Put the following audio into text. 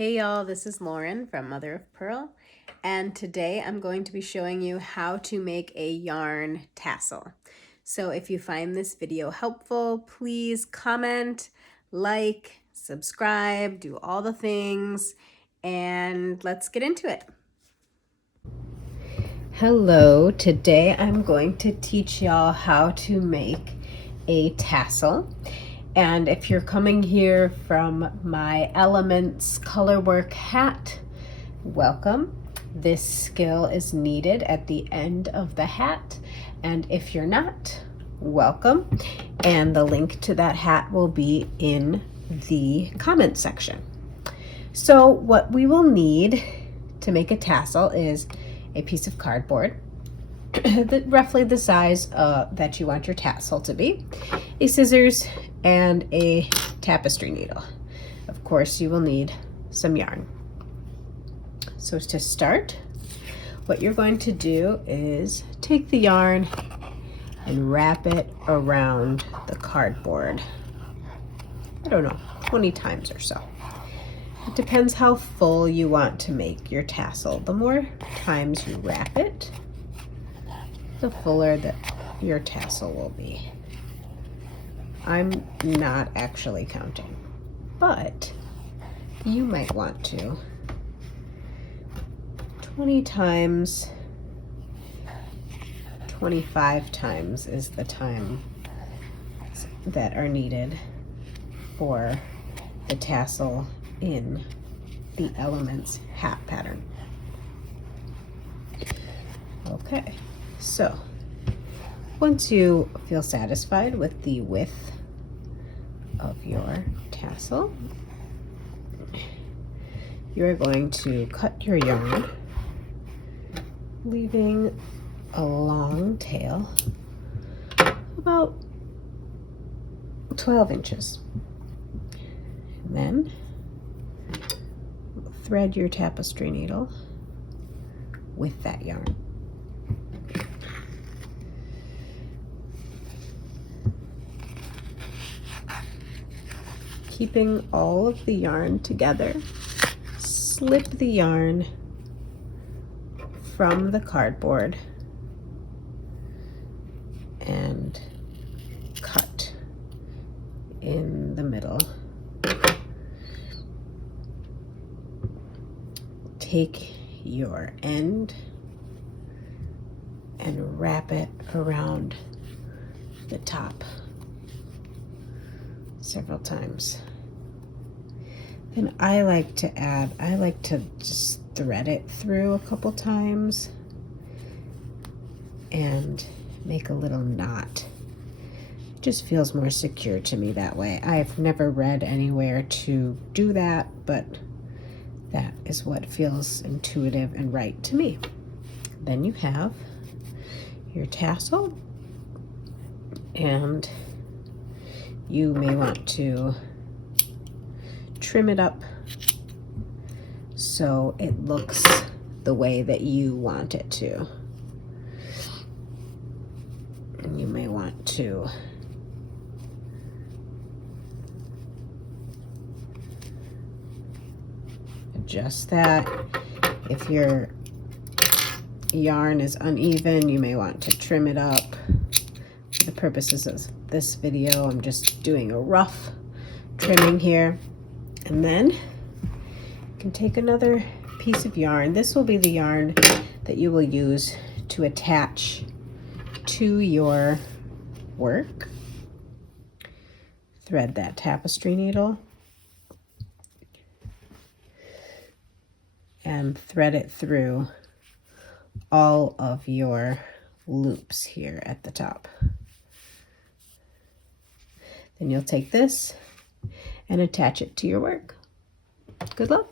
Hey y'all, this is Lauren from Mother of Pearl, and today I'm going to be showing you how to make a yarn tassel. So if you find this video helpful, please comment, like, subscribe, do all the things, and let's get into it. Hello, today I'm going to teach y'all how to make a tassel. And if you're coming here from my Elements Colorwork hat, welcome. This skill is needed at the end of the hat. And if you're not, welcome. And the link to that hat will be in the comment section. So what we will need to make a tassel is a piece of cardboard, roughly the size that you want your tassel to be, a scissors, and a tapestry needle. Of course, you will need some yarn. So to start, what you're going to do is take the yarn and wrap it around the cardboard. I don't know, 20 times or so. It depends how full you want to make your tassel. The more times you wrap it, the fuller that your tassel will be. I'm not actually counting, but you might want to. 20 times, 25 times is the time that are needed for the tassel in the Elements hat pattern. Okay, so once you feel satisfied with the width of your tassel, you're going to cut your yarn, leaving a long tail about 12 inches. And then thread your tapestry needle with that yarn. Keeping all of the yarn together, slip the yarn from the cardboard and cut in the middle. Take your end and wrap it around the top several times. Then I like to just thread it through a couple times and make a little knot. It just feels more secure to me that way. I've never read anywhere to do that, but that is what feels intuitive and right to me. Then you have your tassel, and you may want to trim it up so it looks the way that you want it to. And you may want to adjust that. If your yarn is uneven, you may want to trim it up. For the purposes of this video, I'm just doing a rough trimming here. And then you can take another piece of yarn. This will be the yarn that you will use to attach to your work. Thread that tapestry needle and thread it through all of your loops here at the top. Then you'll take this and attach it to your work. Good luck.